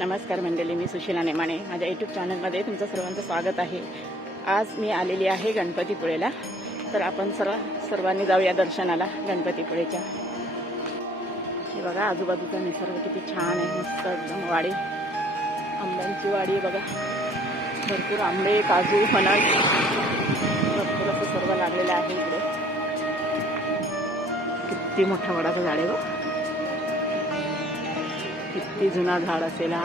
नमस्कार मंडळी, मी सुशीला नेमाणे. माझ्या यूट्यूब चॅनलमध्ये तुमचं सर्वांचं स्वागत आहे. आज मी आलेली आहे गणपतीपुळेला. तर आपण सर्वांनी जाऊया दर्शनाला गणपतीपुळेच्या. हे बघा आजूबाजूचा निसर्ग किती छान आहे, मस्त एकदम वाडी, आंब्यांची वाडी बघा. भरपूर आंबे, काजू, फणस भरपूर असं सर्व लागलेलं आहे इकडे. किती मोठा वडाचं झाड आहे बघ, किती जुना झाड असेल हा.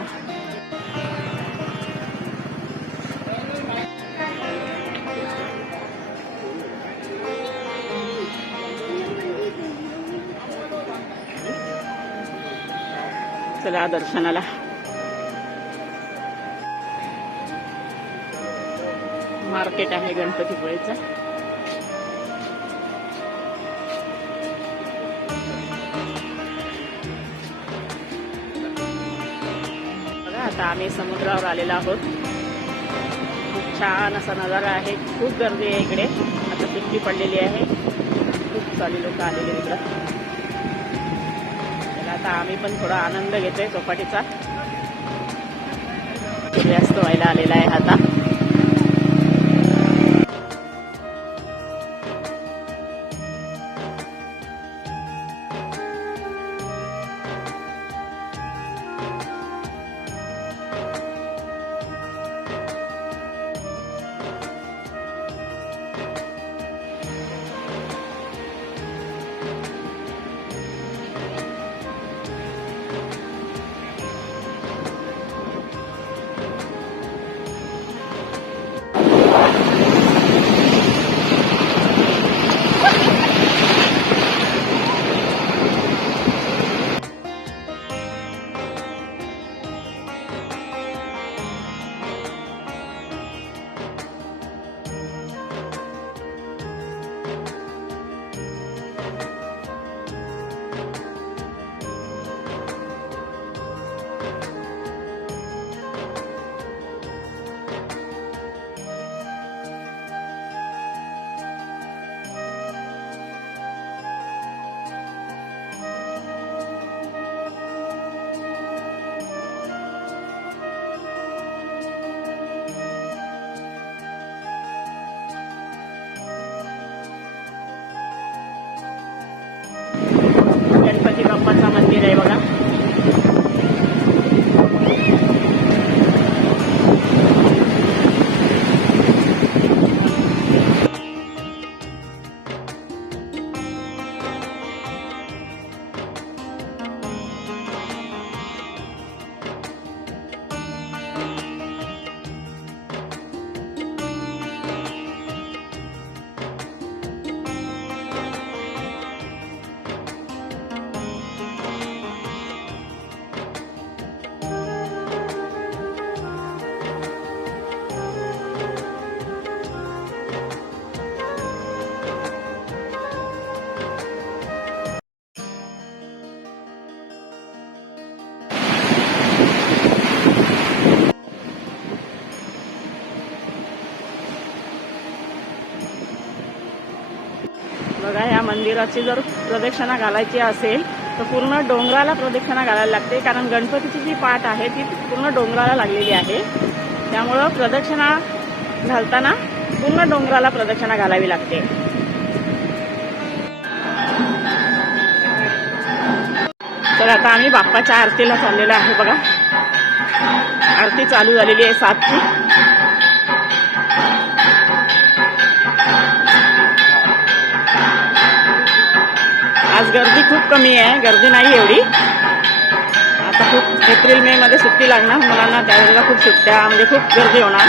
चला दर्शनाला. मार्केट आहे गणपतीपुळेचं. आता आम्ही समुद्रावर आलेलो आहोत. खूप छान असा नजारा आहे. खूप गर्दी आहे इकडे. आता सुट्टी पडलेली आहे, खूप सारी लोक आलेले इकडं. तर आता आम्ही पण थोडा आनंद घेतोय चौपाटीचा. सूर्यास्त व्हायला आलेला आहे आता. गणपती बाप्पाचं मंदिर आहे बघा. बघा, या मंदिराची जर प्रदक्षिणा घालायची असेल तर पूर्ण डोंगराला प्रदक्षिणा घालायला लागते. कारण गणपतीची जी पाठ आहे ती पूर्ण डोंगराला लागलेली आहे. त्यामुळं प्रदक्षिणा घालताना पूर्ण डोंगराला प्रदक्षिणा घालावी लागते. तर आता आम्ही बाप्पाच्या आरतीला चाललेलो आहे बघा. आरती चालू झालेली आहे 7ची. आज गर्दी खूप कमी आहे, गर्दी नाही एवढी. आता खूप एप्रिल मे मध्ये सुट्टी लागणार मुलांना, त्यावेळेला खूप सुट्ट्या म्हणजे खूप गर्दी होणार.